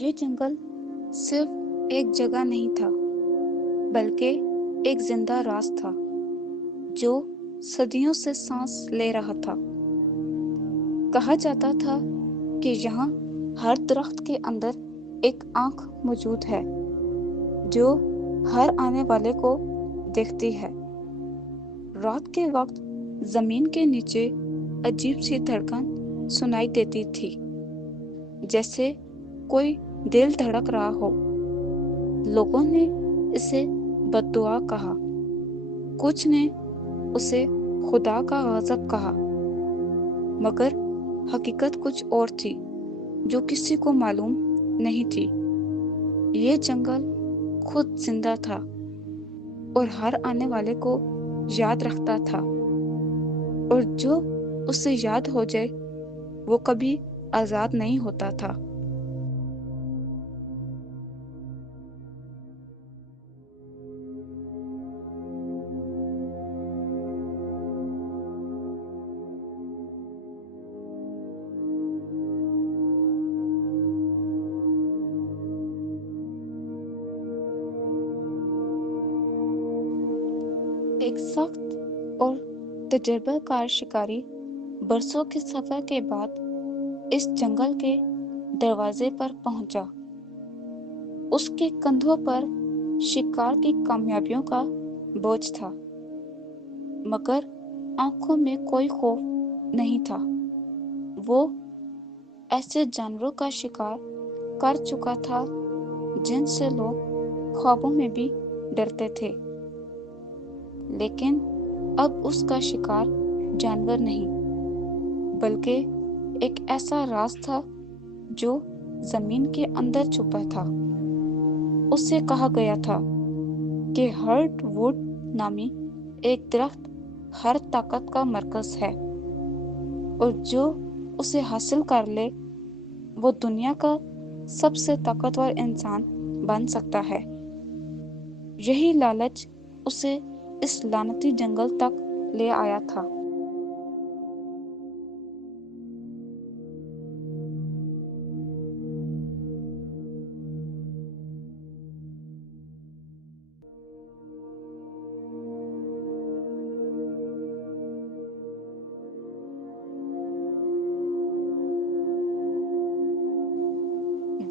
یہ جنگل صرف ایک جگہ نہیں تھا بلکہ ایک زندہ راز تھا جو صدیوں سے سانس لے رہا تھا۔ کہا جاتا تھا کہ یہاں ہر درخت کے اندر ایک آنکھ موجود ہے جو ہر آنے والے کو دیکھتی ہے۔ رات کے وقت زمین کے نیچے عجیب سی دھڑکن سنائی دیتی تھی، جیسے کوئی دل دھڑک رہا ہو۔ لوگوں نے اسے بددعا کہا، کچھ نے اسے خدا کا غضب کہا، مگر حقیقت کچھ اور تھی جو کسی کو معلوم نہیں تھی۔ یہ جنگل خود زندہ تھا اور ہر آنے والے کو یاد رکھتا تھا، اور جو اسے یاد ہو جائے وہ کبھی آزاد نہیں ہوتا تھا۔ ایک سخت اور تجربہ کار شکاری برسوں کے سفر کے بعد اس جنگل کے دروازے پر پہنچا۔ اس کے کندھوں پر شکار کی کامیابیوں کا بوجھ تھا، مگر آنکھوں میں کوئی خوف نہیں تھا۔ وہ ایسے جانوروں کا شکار کر چکا تھا جن سے لوگ خوابوں میں بھی ڈرتے تھے، لیکن اب اس کا شکار جانور نہیں بلکہ ایک ایسا راز تھا جو زمین کے اندر چھپا تھا۔ اس سے کہا گیا تھا کہ ہرٹ ووڈ نامی ایک درخت ہر طاقت کا مرکز ہے، اور جو اسے حاصل کر لے وہ دنیا کا سب سے طاقتور انسان بن سکتا ہے۔ یہی لالچ اسے اس لعنتی جنگل تک لے آیا تھا۔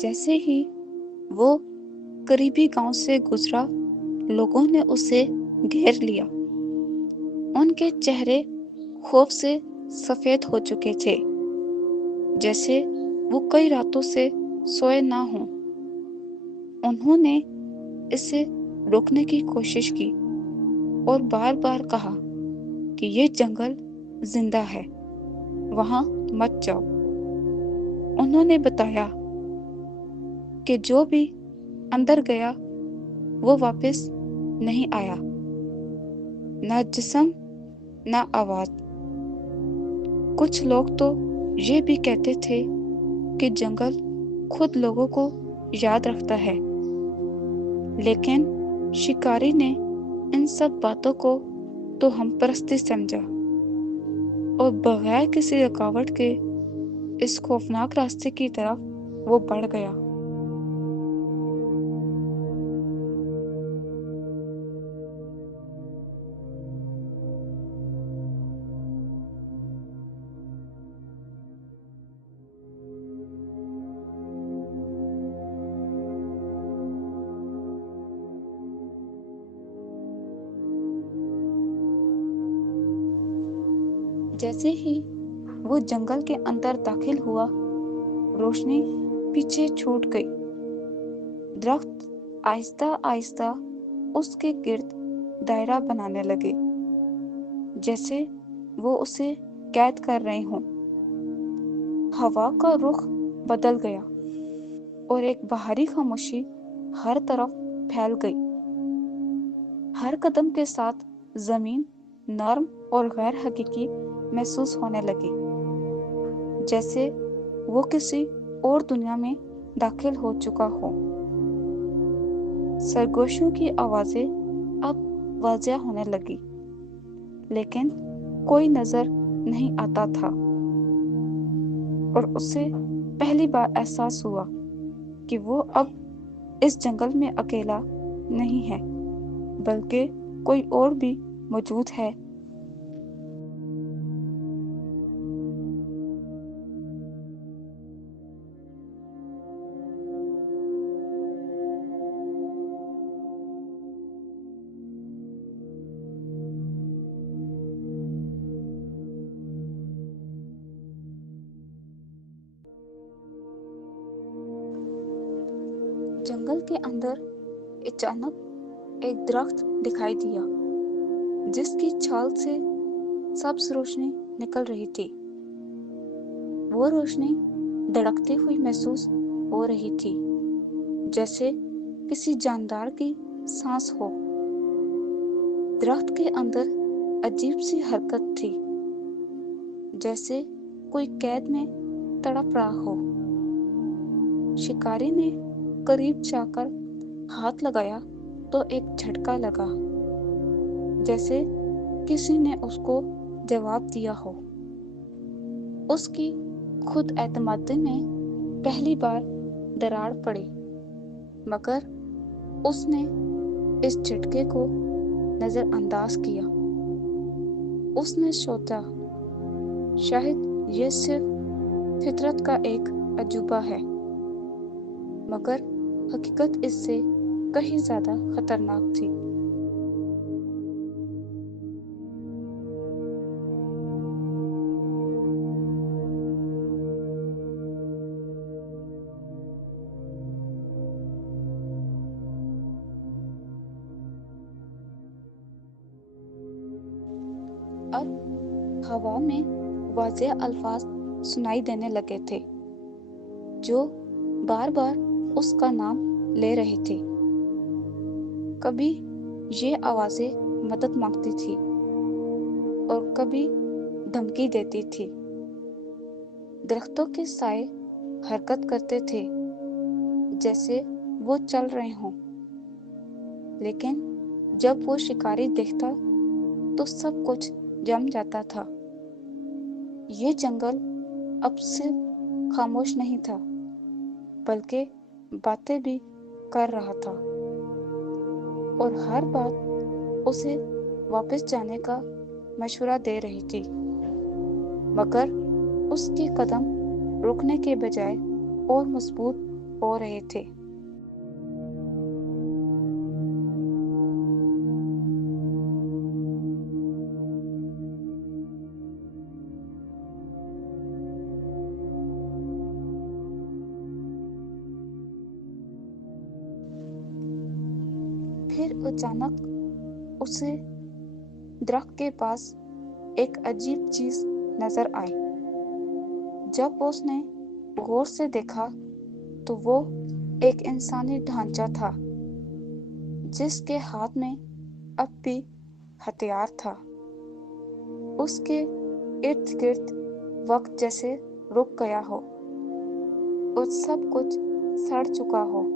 جیسے ہی وہ قریبی گاؤں سے گزرا، لوگوں نے اسے گھیر لیا۔ ان کے چہرے خوف سے سفید ہو چکے تھے، جیسے وہ کئی راتوں سے سوئے نہ ہوں۔ انہوں نے اسے روکنے کی کوشش کی اور بار بار کہا کہ یہ جنگل زندہ ہے، وہاں مت جاؤ۔ انہوں نے بتایا کہ جو بھی اندر گیا وہ واپس نہیں آیا، نہ جسم نہ آواز۔ کچھ لوگ تو یہ بھی کہتے تھے کہ جنگل خود لوگوں کو یاد رکھتا ہے، لیکن شکاری نے ان سب باتوں کو تو ہم پرستی سمجھا اور بغیر کسی رکاوٹ کے اس خوفناک راستے کی طرف وہ بڑھ گیا۔ جیسے ہی وہ جنگل کے اندر داخل ہوا، روشنی پیچھے چھوٹ گئی۔ درخت آہستہ آہستہ اس کے گرد دائرہ بنانے لگے، جیسے وہ اسے قید کر رہے ہوں۔ ہوا کا رخ بدل گیا اور ایک بھاری خاموشی ہر طرف پھیل گئی۔ ہر قدم کے ساتھ زمین نرم اور غیر حقیقی محسوس ہونے لگی، جیسے وہ کسی اور دنیا میں داخل ہو چکا ہو۔ سرگوشوں کی آوازیں اب واضح ہونے لگی، لیکن کوئی نظر نہیں آتا تھا، اور اسے پہلی بار احساس ہوا کہ وہ اب اس جنگل میں اکیلا نہیں ہے بلکہ کوئی اور بھی موجود ہے۔ جنگل کے اندر اچانک ایک درخت دکھائی دیا جس کی چھال سے سبز روشنی نکل رہی تھی۔ وہ روشنی دھڑکتی ہوئی محسوس ہو رہی تھی، جیسے کسی جاندار کی سانس ہو۔ درخت کے اندر عجیب سی حرکت تھی، جیسے کوئی قید میں تڑپ رہا ہو۔ شکاری نے قریب جا کر ہاتھ لگایا تو ایک جھٹکا لگا، جیسے کسی نے اس کو جواب دیا ہو۔ اس کی خود اعتمادی میں پہلی بار دراڑ پڑی، مگر اس نے اس جھٹکے کو نظر انداز کیا۔ اس نے سوچا، شاید یہ صرف فطرت کا ایک عجوبہ ہے، مگر حقیقت اس سے کہیں زیادہ خطرناک تھی۔ اب ہوا میں واضح الفاظ سنائی دینے لگے تھے جو بار بار اس کا نام لے رہے تھے۔ کبھی یہ آوازیں مدد مانگتی تھی اور کبھی دھمکی دیتی تھی۔ درختوں کے سائے حرکت کرتے تھے جیسے وہ چل رہے ہوں، لیکن جب وہ شکاری دیکھتا تو سب کچھ جم جاتا تھا۔ یہ جنگل اب صرف خاموش نہیں تھا بلکہ باتیں بھی کر رہا تھا، اور ہر بات اسے واپس جانے کا مشورہ دے رہی تھی، مگر اس کے قدم رکنے کے بجائے اور مضبوط ہو رہے تھے۔ پھر اچانک اسے درخت کے پاس ایک عجیب چیز نظر آئی۔ جب اس نے غور سے دیکھا تو وہ ایک انسانی ڈھانچہ تھا جس کے ہاتھ میں اب بھی ہتھیار تھا۔ اس کے ارد گرد وقت جیسے رک گیا ہو اور سب کچھ سڑ چکا ہو۔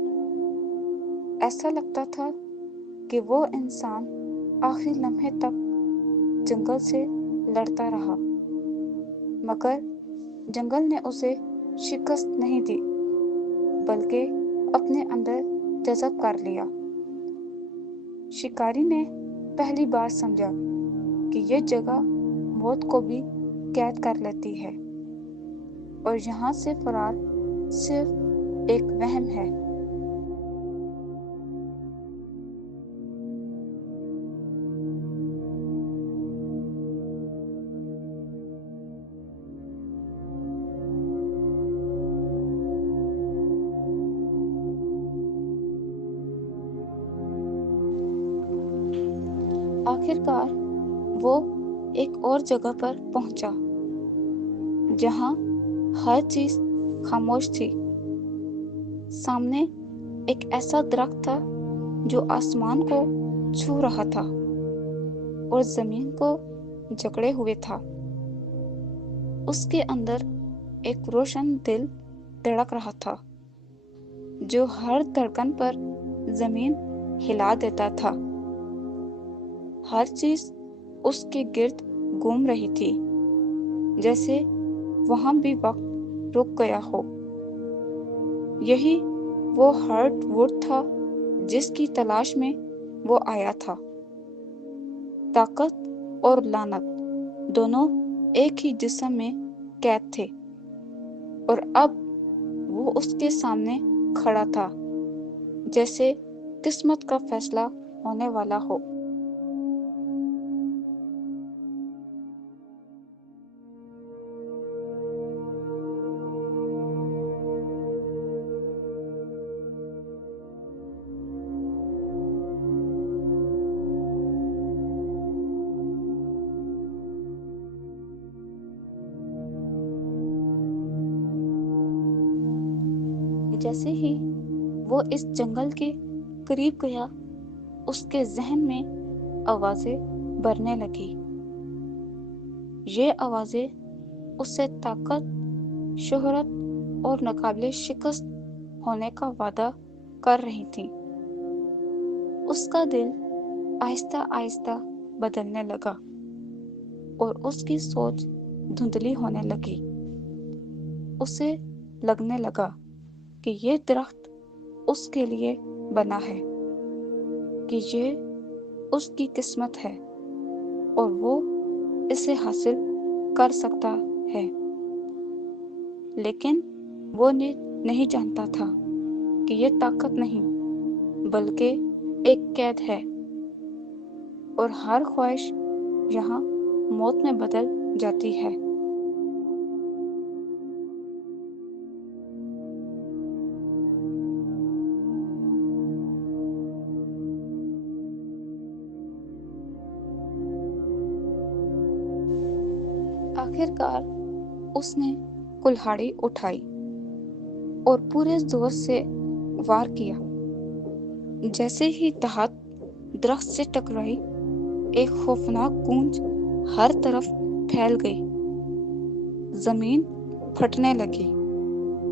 ایسا لگتا تھا کہ وہ انسان آخری لمحے تک جنگل سے لڑتا رہا، مگر جنگل نے اسے شکست نہیں دی بلکہ اپنے اندر جذب کر لیا۔ شکاری نے پہلی بار سمجھا کہ یہ جگہ موت کو بھی قید کر لیتی ہے اور یہاں سے فرار صرف ایک وہم ہے۔ آخرکار وہ ایک اور جگہ پر پہنچا جہاں ہر چیز خاموش تھی۔ سامنے ایک ایسا درخت تھا جو آسمان کو چھو رہا تھا اور زمین کو جکڑے ہوئے تھا۔ اس کے اندر ایک روشن دل دھڑک رہا تھا جو ہر دھڑکن پر زمین ہلا دیتا تھا۔ ہر چیز اس کے گرد گھوم رہی تھی، جیسے وہاں بھی وقت رک گیا ہو۔ یہی وہ ہارڈ ووڈ تھا جس کی تلاش میں وہ آیا تھا۔ طاقت اور لعنت دونوں ایک ہی جسم میں قید تھے، اور اب وہ اس کے سامنے کھڑا تھا، جیسے قسمت کا فیصلہ ہونے والا ہو۔ جیسے ہی وہ اس جنگل کے قریب گیا، اس کے ذہن میں آوازیں بھرنے لگی۔ یہ آوازیں اسے طاقت، شہرت اور ناقابل شکست ہونے کا وعدہ کر رہی تھیں۔ اس کا دل آہستہ آہستہ بدلنے لگا اور اس کی سوچ دھندلی ہونے لگی۔ اسے لگنے لگا کہ یہ درخت اس کے لیے بنا ہے، کہ یہ اس کی قسمت ہے اور وہ اسے حاصل کر سکتا ہے۔ لیکن وہ نہیں جانتا تھا کہ یہ طاقت نہیں بلکہ ایک قید ہے، اور ہر خواہش یہاں موت میں بدل جاتی ہے۔ آخرکار اس نے کلہاڑی اٹھائی اور پورے زور سے وار کیا۔ جیسے ہی دھات درخت سے ٹکرائی، ایک خوفناک گونج ہر طرف پھیل گئی۔ زمین پھٹنے لگی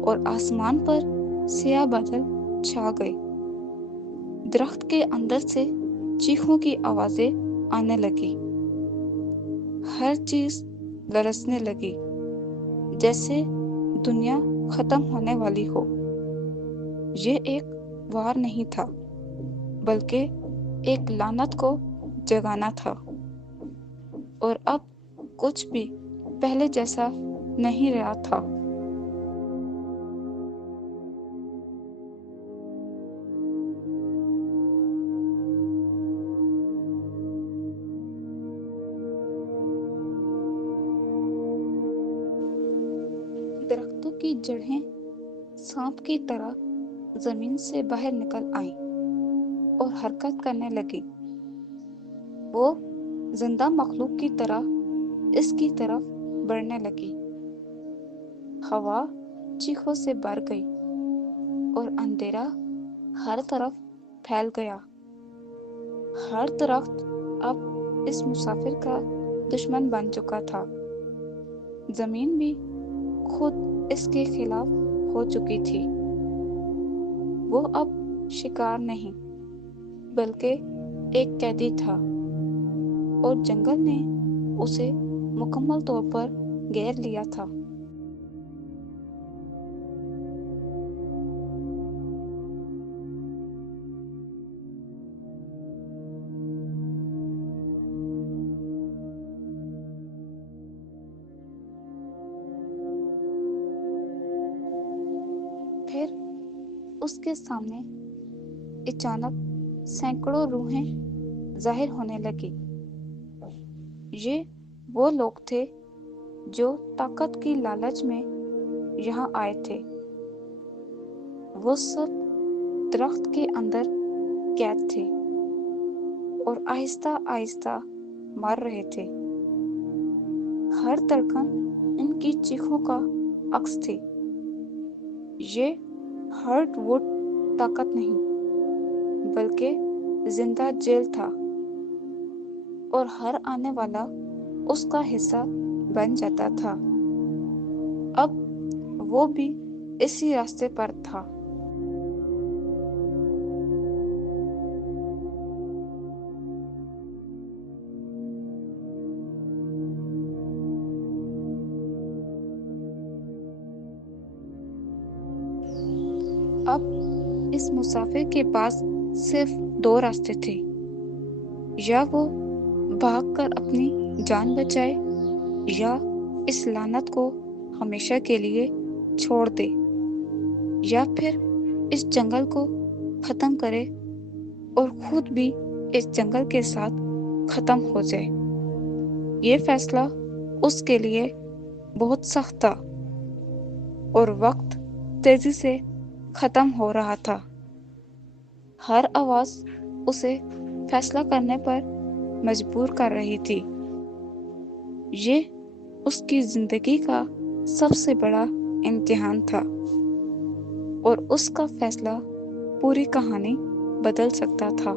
اور آسمان پر سیاہ بادل چھا گئے۔ درخت کے اندر سے چیخوں کی آوازیں آنے لگی۔ ہر چیز لرزنے لگی، جیسے دنیا ختم ہونے والی ہو۔ یہ ایک وار نہیں تھا، بلکہ ایک لعنت کو جگانا تھا، اور اب کچھ بھی پہلے جیسا نہیں رہا تھا۔ درختوں کی جڑیں سانپ کی طرح زمین سے باہر نکل آئیں اور حرکت کرنے لگی۔ وہ زندہ مخلوق کی طرح اس کی طرف بڑھنے لگی۔ ہوا چیخوں سے بھر گئی اور اندھیرا ہر طرف پھیل گیا۔ ہر درخت اب اس مسافر کا دشمن بن چکا تھا۔ زمین بھی خود اس کے خلاف ہو چکی تھی۔ وہ اب شکار نہیں بلکہ ایک قیدی تھا، اور جنگل نے اسے مکمل طور پر گھیر لیا تھا۔ پھر اس کے سامنے اچانک سینکڑوں روحیں ظاہر ہونے لگی۔ یہ وہ لوگ تھے جو طاقت کی لالچ میں یہاں آئے تھے۔ وہ سب درخت کے اندر قید تھے اور آہستہ آہستہ مر رہے تھے۔ ہر دھڑکن ان کی چیخوں کا عکس تھی۔ یہ ہارڈ ووڈ طاقت نہیں بلکہ زندہ جیل تھا، اور ہر آنے والا اس کا حصہ بن جاتا تھا۔ اب وہ بھی اسی راستے پر تھا۔ اب اس مسافر کے پاس صرف 2 راستے تھے، یا وہ بھاگ کر اپنی جان بچائے یا اس لعنت کو ہمیشہ کے لیے چھوڑ دے، یا پھر اس جنگل کو ختم کرے اور خود بھی اس جنگل کے ساتھ ختم ہو جائے۔ یہ فیصلہ اس کے لیے بہت سخت تھا اور وقت تیزی سے ختم ہو رہا تھا۔ ہر آواز اسے فیصلہ کرنے پر مجبور کر رہی تھی۔ یہ اس کی زندگی کا سب سے بڑا امتحان تھا اور اس کا فیصلہ پوری کہانی بدل سکتا تھا۔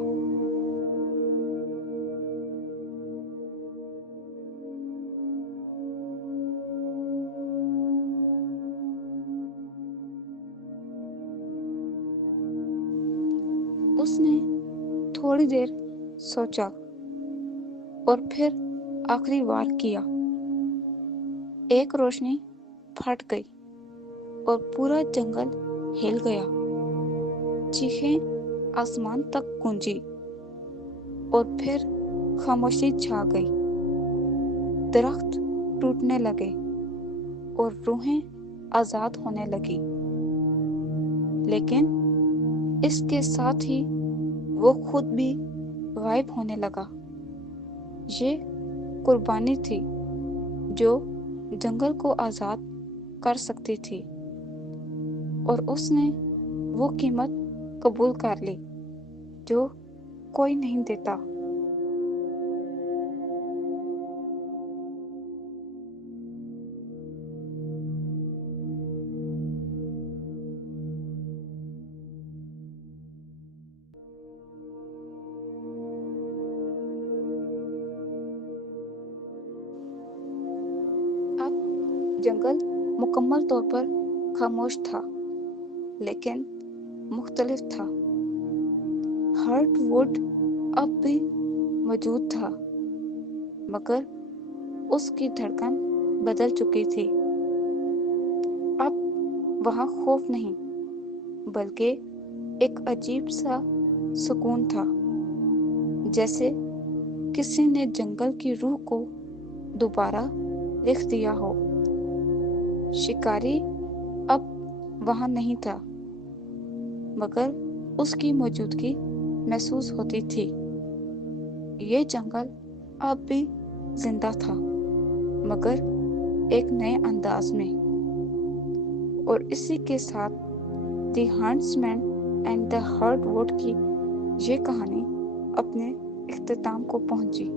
اس نے تھوڑی دیر سوچا اور پھر آخری وار کیا۔ ایک روشنی پھٹ گئی اور پورا جنگل ہل گیا۔ چیخیں آسمان تک گونجی اور پھر خاموشی چھا گئی۔ درخت ٹوٹنے لگے اور روحیں آزاد ہونے لگی، لیکن اس کے ساتھ ہی وہ خود بھی غائب ہونے لگا۔ یہ قربانی تھی جو جنگل کو آزاد کر سکتی تھی، اور اس نے وہ قیمت قبول کر لی جو کوئی نہیں دیتا۔ اب جنگل مکمل طور پر خاموش تھا، لیکن مختلف تھا۔ ہارٹ ووڈ اب بھی موجود تھا، مگر اس کی دھڑکن بدل چکی تھی۔ اب وہاں خوف نہیں، بلکہ ایک عجیب سا سکون تھا، جیسے کسی نے جنگل کی روح کو دوبارہ لکھ دیا ہو۔ شکاری اب وہاں نہیں تھا، مگر اس کی موجودگی محسوس ہوتی تھی۔ یہ جنگل اب بھی زندہ تھا، مگر ایک نئے انداز میں، اور اسی کے ساتھ the huntsman and the heart wood کی یہ کہانی اپنے اختتام کو پہنچی۔